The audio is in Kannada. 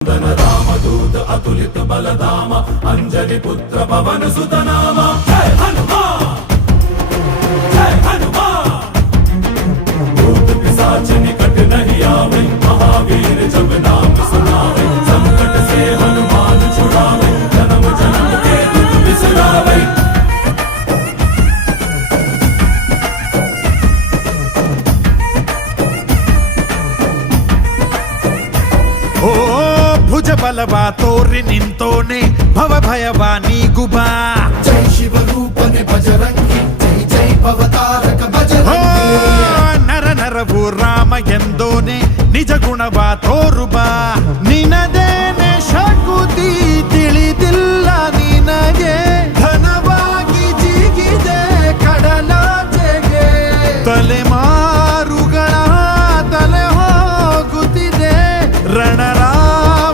रामदूत अतुलित बलधाम अंजलि पुत्र पवन सुत नाम जय हनुमान जय हनुमान। भूत पिशाच निकट नहीं आवे महावीर जब नाम सुनावे संकट से हनुमान छुड़ावे जन्म जन्म के दुख बिसरावे। ओ ಭುಜ ಬಲವಾ ತೋರಿ ನಿಂತೋನೆ ಭವ ಭಯವಾ ನೀಗುಬಾ ಜೈ ಶಿವ ರೂಪನೆ ಬಜರಂಗಿ ಜೈ ಜೈ ಭವತಾರಕ ಬಜರಂಗಿ ನರ ನರವು ರಾಮ ಎಂದೋನೆ ನಿಜ ಗುಣವಾ ತೋರುಬಾ ನಿನದೇ